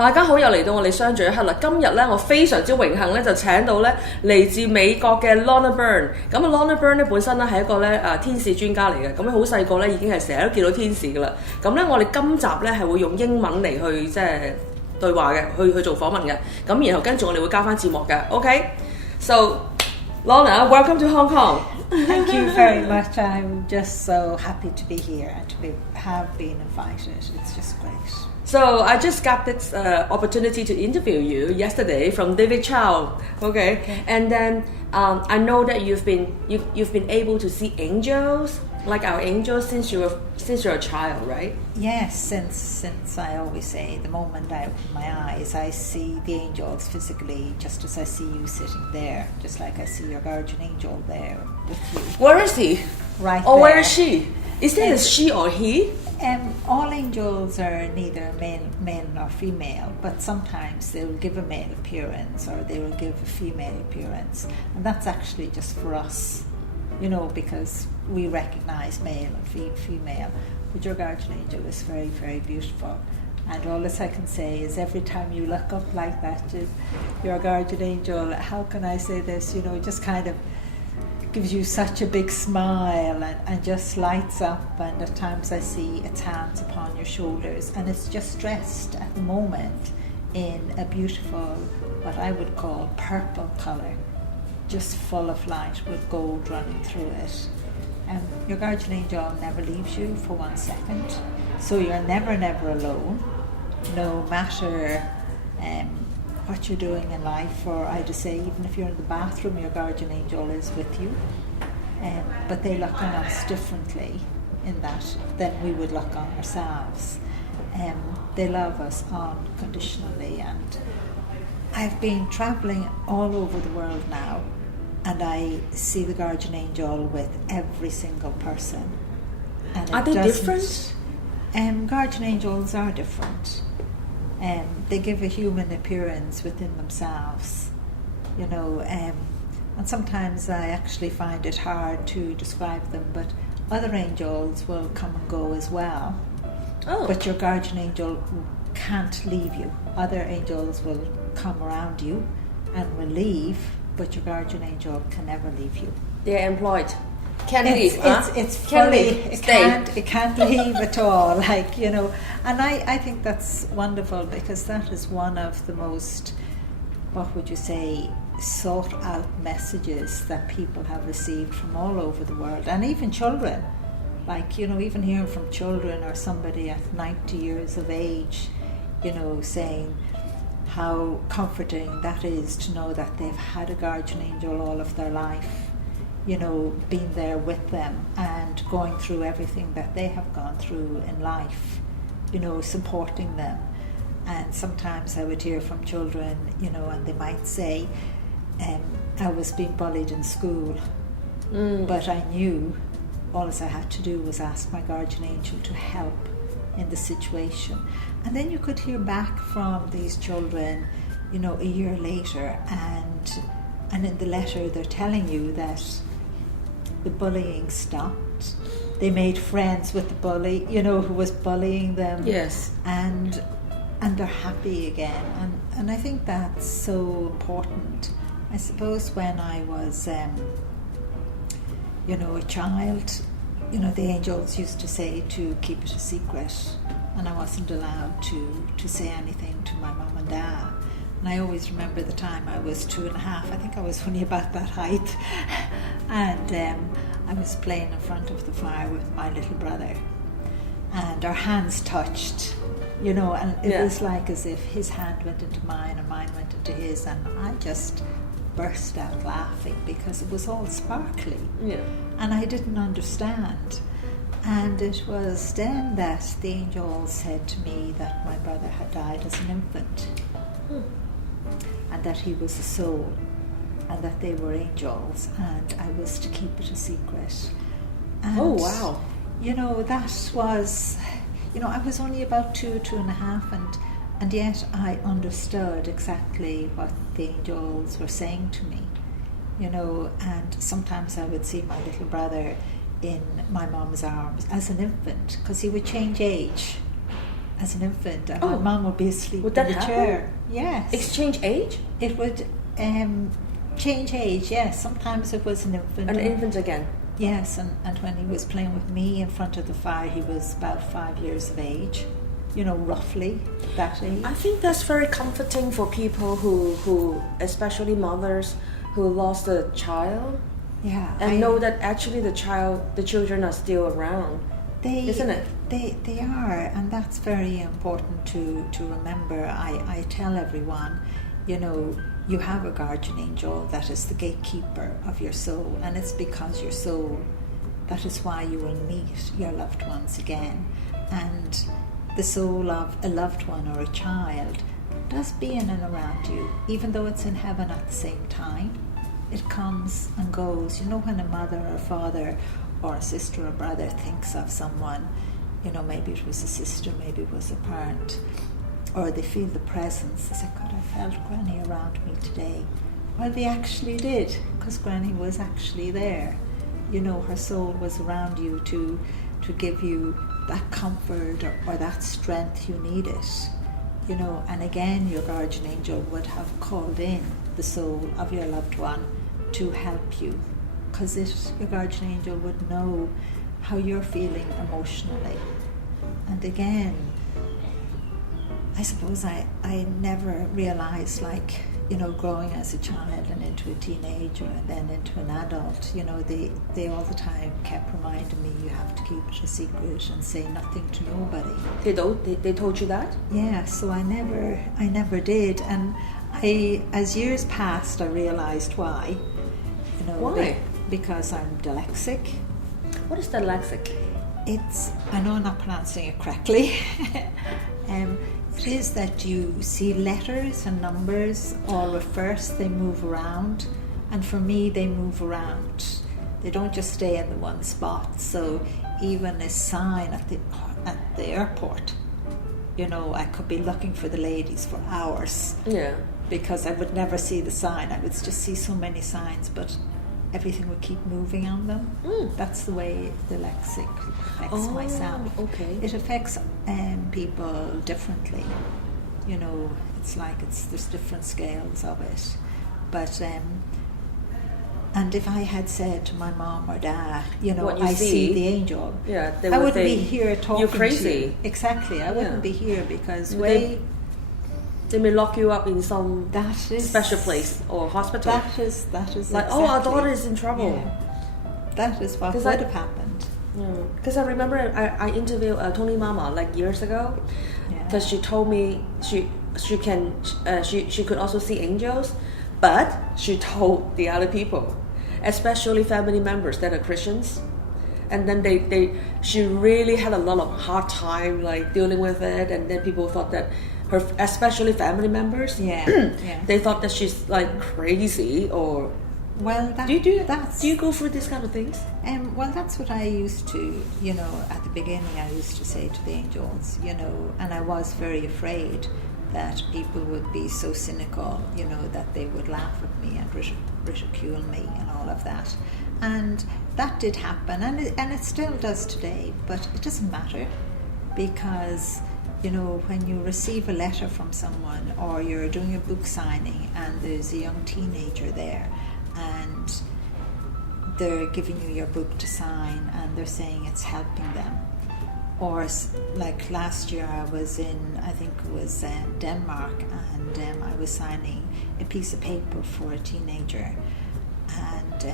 大家好，又嚟到我哋相聚一刻啦！今日咧，我非常之榮幸咧，就請到咧嚟自美國嘅 Lorna Byrne。咁啊，Lorna Byrne 咧本身咧係一個咧天使專家嚟嘅，咁咧好細個咧已經係成日都見到天使噶啦。咁咧我哋今集咧係會用英文嚟去即係對話嘅，去做訪問嘅。咁然後跟住我哋會加翻字幕嘅。OK，so Lorna, welcome to Hong Kong. Thank you very much. I'm just so happy to be here and to have been invited. It's just great. So I just got this opportunity to interview you yesterday from David Chow. Okay. And then I know that you've been able to see angels, like our angels, since you're a child, right? Yes, since I always say the moment I open my eyes, I see the angels physically, just as I see you sitting there, just like I see your guardian angel there with you. Where is he? Right or there. Where is she? Is that a she or he? All angels are neither male nor female, but sometimes they will give a male appearance or they will give a female appearance, and that's actually just for us, because we recognize male and female. But your guardian angel is very, very beautiful, and all this I can say is every time you look up like that, your guardian angel, how can I say this, just kind of gives you such a big smile and just lights up, and at times I see its hands upon your shoulders, and it's just dressed at the moment in a beautiful, what I would call purple colour, just full of light with gold running through it. And your guardian angel never leaves you for 1 second, so you're never alone, no matter what you're doing in life, or I just say even if you're in the bathroom, your guardian angel is with you. But they look on us differently in that than we would look on ourselves. They love us unconditionally, and I've been travelling all over the world now, and I see the guardian angel with every single person. And are they different? Guardian angels are different. They give a human appearance within themselves, and sometimes I actually find it hard to describe them, but other angels will come and go as well. Oh. But your guardian angel can't leave you. Other angels will come around you and will leave, but your guardian angel can never leave you. They're employed. Can't leave. It's fully, it can't leave at all, and I think that's wonderful, because that is one of the most, what would you say, sought out messages that people have received from all over the world, and even children, even hearing from children or somebody at 90 years of age, saying how comforting that is to know that they've had a guardian angel all of their life, being there with them and going through everything that they have gone through in life, supporting them. And sometimes I would hear from children, and they might say, I was being bullied in school, but I knew all I had to do was ask my guardian angel to help in the situation. And then you could hear back from these children, a year later, and in the letter they're telling you that the bullying stopped. They made friends with the bully, who was bullying them. Yes. And they're happy again. And I think that's so important. I suppose when I was, a child, the angels used to say to keep it a secret, and I wasn't allowed to say anything to my mum and dad. And I always remember the time I was 2.5, I think I was only about that height, and I was playing in front of the fire with my little brother, and our hands touched, and it was like as if his hand went into mine and mine went into his, and I just burst out laughing because it was all sparkly, and I didn't understand. And it was then that the angel said to me that my brother had died as an infant, and that he was a soul, and that they were angels, and I was to keep it a secret. And, oh, wow. That was, I was only about 2.5, and yet I understood exactly what the angels were saying to me, and sometimes I would see my little brother in my mom's arms as an infant, because he would change age as an infant, and my mum would be asleep Would that in the happen? chair. Yes. Exchange age? It would change age, yes. Sometimes it was an infant. An infant again? Yes, and when he was playing with me in front of the fire, he was about 5 years of age, roughly that age. I think that's very comforting for people who especially mothers who lost a child. Yeah. And know that actually the children are still around. Isn't it? They are, and that's very important to remember. I tell everyone, you have a guardian angel that is the gatekeeper of your soul, and it's because your soul, that is why you will meet your loved ones again. And the soul of a loved one or a child does be in and around you, even though it's in heaven at the same time. It comes and goes. When a mother or a father or a sister or brother thinks of someone, maybe it was a sister, maybe it was a parent, or they feel the presence, they say, God, I felt Granny around me today. Well, they actually did, because Granny was actually there. Her soul was around you to give you that comfort or that strength you needed. And again, your guardian angel would have called in the soul of your loved one to help you, because your guardian angel would know how you're feeling emotionally. And again, I suppose I never realized, growing as a child and into a teenager and then into an adult, they all the time kept reminding me, you have to keep it a secret and say nothing to nobody. They told you that? Yeah, so I never did. And as years passed, I realized why. Why? Because I'm dyslexic. What is dyslexic? I know I'm not pronouncing it correctly. It is that you see letters and numbers all reversed, they move around. And for me, they move around. They don't just stay in the one spot. So even a sign at the airport, I could be looking for the ladies for hours. Yeah. Because I would never see the sign. I would just see so many signs, but everything would keep moving on them. That's the way dyslexic affects myself. Okay. It affects people differently. It's like there's different scales of it. But and if I had said to my mom or dad, I see the angel, yeah, I wouldn't be here talking you're crazy. to you. Exactly, I wouldn't be here because they may lock you up in some special place or hospital. That is like, exactly. our daughter is in trouble. Yeah. That is what would have happened. Because I remember I interviewed Tony Mama years ago, because she told me she could also see angels, but she told the other people, especially family members that are Christians, and then she really had a lot of hard time dealing with it, and then people thought that her, especially family members, they thought that she's crazy or. Well, do you go through these kind of things? Well, that's what I used to, at the beginning I used to say to the angels, and I was very afraid that people would be so cynical, that they would laugh at me and ridicule me and all of that. And that did happen, and it still does today, but it doesn't matter, because when you receive a letter from someone or you're doing a book signing and there's a young teenager there and they're giving you your book to sign and they're saying it's helping them. Or last year I was in, I think it was Denmark, and I was signing a piece of paper for a teenager, and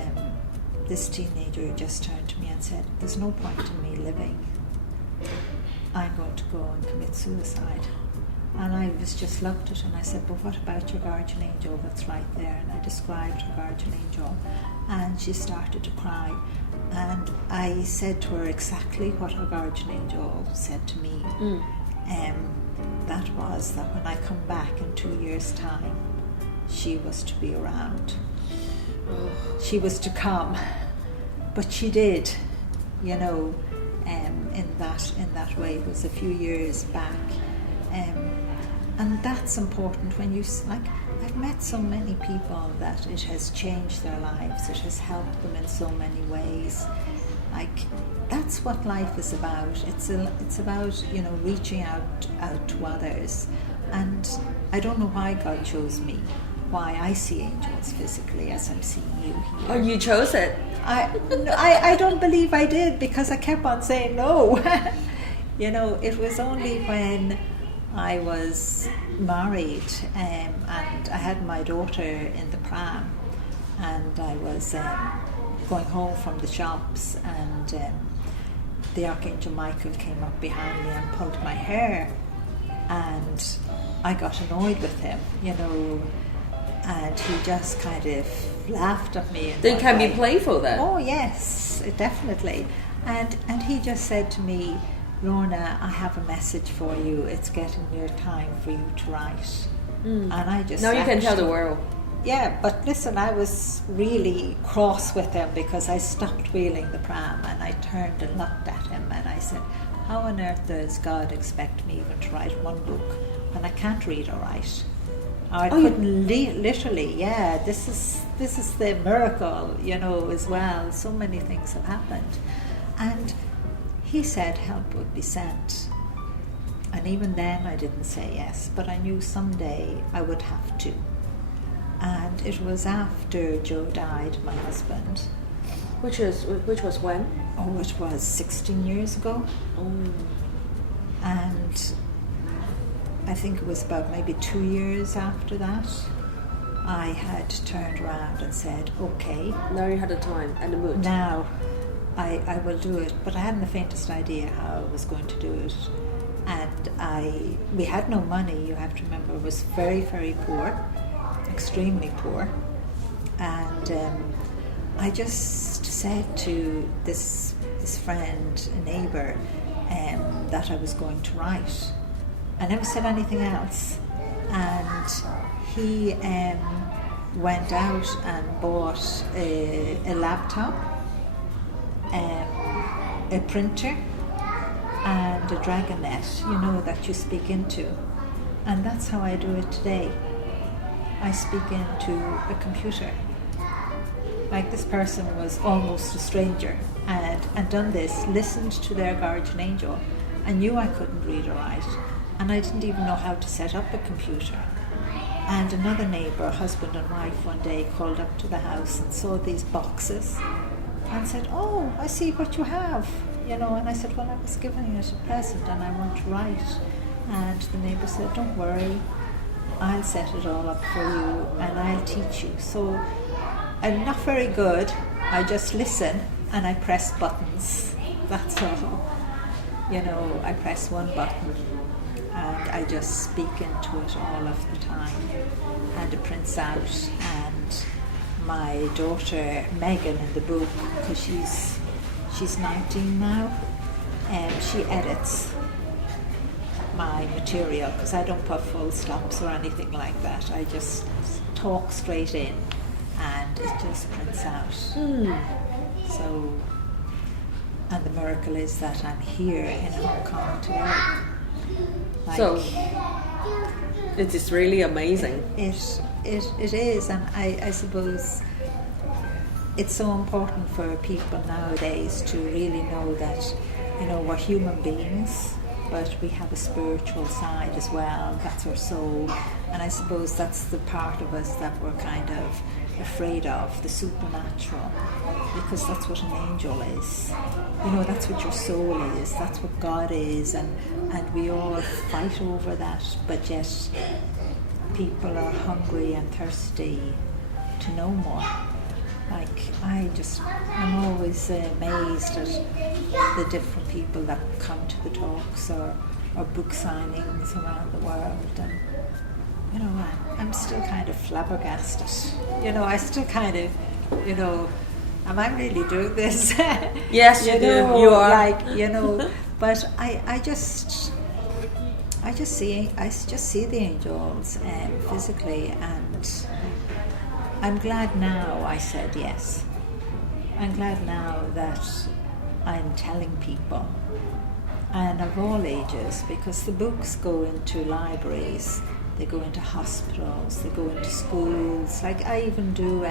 this teenager just turned to me and said, there's no point in me living. I'm going to go and commit suicide. And I just looked at her and I said, but what about your guardian angel that's right there? And I described her guardian angel, and she started to cry. And I said to her exactly what her guardian angel said to me. That was that when I come back in 2 years' time, she was to be around. She was to come. But she did, in that way. It was a few years back. And that's important when you, I've met so many people that it has changed their lives. It has helped them in so many ways. like, that's what life is about. It's about, you know, reaching out to others. And I don't know why God chose me, why I see angels physically as I'm seeing you here. Oh, you chose it. I don't believe I did, because I kept on saying no. You know, it was only when I was married and I had my daughter in the pram, and I was going home from the shops, and the Archangel Michael came up behind me and pulled my hair, and I got annoyed with him, you know, and he just kind of laughed at me. They can be playful then. Oh yes, definitely. And he just said to me, Lorna, I have a message for you. It's getting near time for you to write. And I just now you can tell the world. Yeah, but listen, I was really cross with him because I stopped wheeling the pram and I turned and looked at him and I said, how on earth does God expect me even to write one book when I can't read or write? I couldn't literally, yeah, this is the miracle, you know, as well. So many things have happened. And he said help would be sent. And even then I didn't say yes, but I knew someday I would have to. And it was after Joe died, my husband. Which was when? Oh, it was 16 years ago. Oh. And I think it was about maybe 2 years after that, I had turned around and said, okay. Now you had the time and the mood. Now I will do it. But I hadn't the faintest idea how I was going to do it. And we had no money, you have to remember. I was very, very poor, extremely poor. And I just said to this friend, a neighbour, that I was going to write. I never said anything else. And he went out and bought a laptop, a printer, and a dragonet, you know, that you speak into. And that's how I do it today. I speak into a computer. Like, this person was almost a stranger and done this, listened to their guardian angel, and knew I couldn't read or write. And I didn't even know how to set up a computer. And another neighbour, husband and wife, one day called up to the house and saw these boxes and said, oh, I see what you have. You know, and I said, well, I was giving it a present and I want to write. And the neighbour said, don't worry, I'll set it all up for you and I'll teach you. So I'm not very good. I just listen and I press buttons. That's all. You know, I press one button and I just speak into it all of the time. And it prints out. And my daughter Megan in the book, because she's 19 now, and she edits my material because I don't put full stops or anything like that. I just talk straight in and it just prints out. So, and the miracle is that I'm here in Hong Kong today. Like, so it is really amazing. It is, and I suppose it's so important for people nowadays to really know that, you know, we're human beings, but we have a spiritual side as well. That's our soul. And I suppose that's the part of us that we're kind of afraid of, the supernatural, because that's what an angel is. You know, that's what your soul is, that's what God is, and we all fight over that, but yet people are hungry and thirsty to know more. Like, I'm always amazed at the different people that come to the talks or book signings around the world, and you know, I'm still kind of flabbergasted. You know, I still kind of, you know, am I really doing this? Yes, you do. You are. Like, you know, but I just see the angels physically, and I'm glad now I said yes. I'm glad now that I'm telling people, and of all ages, because the books go into libraries, they go into hospitals, they go into schools. Like, I even do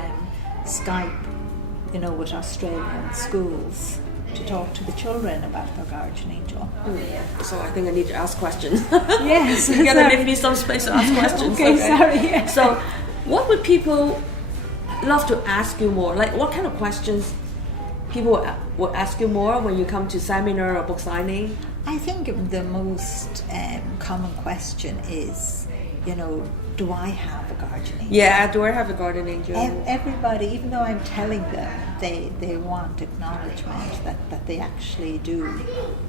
Skype, you know, with Australian schools, to talk to the children about their guardian angel. So I think I need to ask questions. Yes. You gotta leave me some space to ask questions. Okay, sorry. So, what would people love to ask you more? Like, what kind of questions people will ask you more when you come to seminar or book signing? I think the most common question is, do I have a guardian angel? Yeah, do I have a guardian angel? Everybody, even though I'm telling them, they want acknowledgement that they actually do.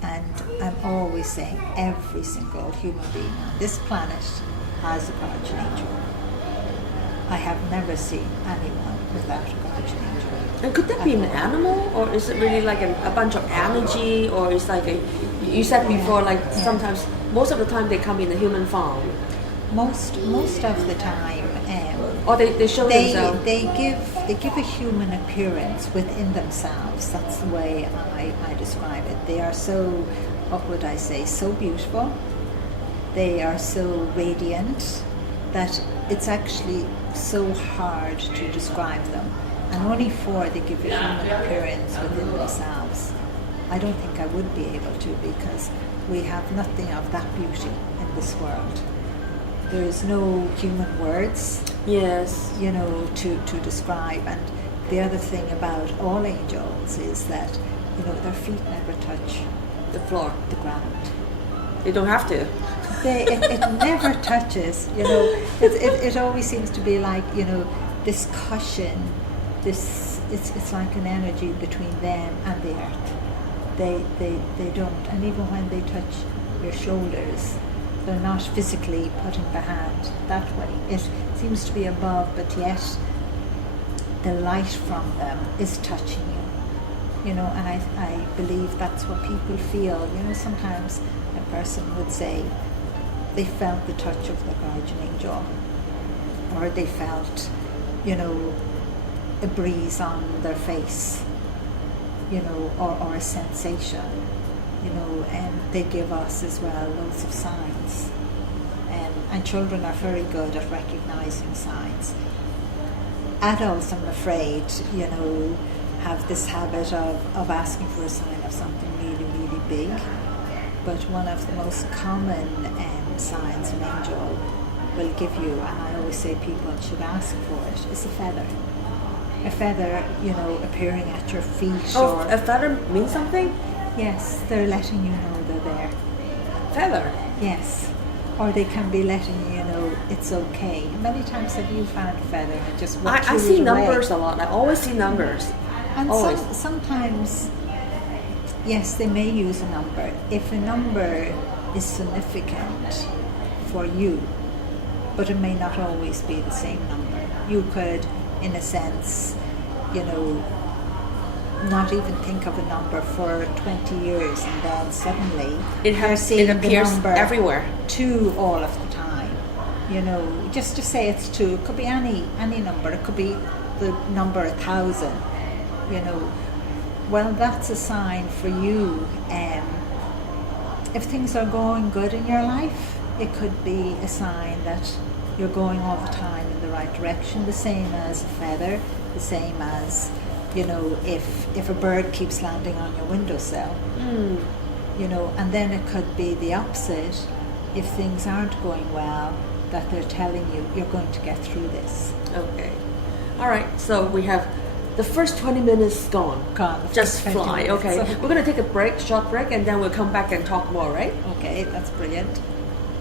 And I'm always saying every single human being on this planet has a guardian angel. I have never seen anyone without a guardian angel. And could that be an animal, or is it really like a bunch of energy, or it's like you said before, sometimes, most of the time they come in a human form? Most of the time, or they show themselves. They give a human appearance within themselves. That's the way I describe it. They are so, what would I say, so beautiful. They are so radiant that it's actually so hard to describe them. And only for they give a human appearance within themselves. I don't think I would be able to, because we have nothing of that beauty in this world. There is no human words, yes, to describe. And the other thing about all angels is that, their feet never touch the floor, the ground. They don't have to. It never touches. It always seems to be like, this cushion. It's like an energy between them and the earth. They don't. And even when they touch your shoulders, they're not physically putting the hand that way. It seems to be above, but yet the light from them is touching you. And I believe that's what people feel. Sometimes a person would say they felt the touch of the guardian angel, or they felt, a breeze on their face, or a sensation, and they give us as well loads of signs. And children are very good at recognizing signs. Adults, I'm afraid, have this habit of asking for a sign of something really, really big. But one of the most common signs an angel will give you, and I always say people should ask for it, is a feather. A feather, appearing at your feet. Oh, a feather means something? Yes, they're letting you know they're there. Feather? Yes. Or they can be letting you know it's okay. Many times have you found a feather and just walked I see it away? Numbers a lot. I always see numbers. And always. Sometimes, yes, they may use a number. If a number is significant for you, but it may not always be the same number. You could, in a sense, not even think of a number for 20 years, and then suddenly you're seeing it appears the number everywhere. 2 all of the time. Just to say it's 2, it could be any number. It could be the number 1,000. Well, that's a sign for you. If things are going good in your life, it could be a sign that you're going all the time in the right direction. The same as a feather, the same as, if a bird keeps landing on your windowsill, and then it could be the opposite. If things aren't going well, that they're telling you, you're going to get through this. Okay. All right, so we have the first 20 minutes gone. Just fly. Okay, So, we're going to take a short break, and then we'll come back and talk more, right? okay, that's brilliant.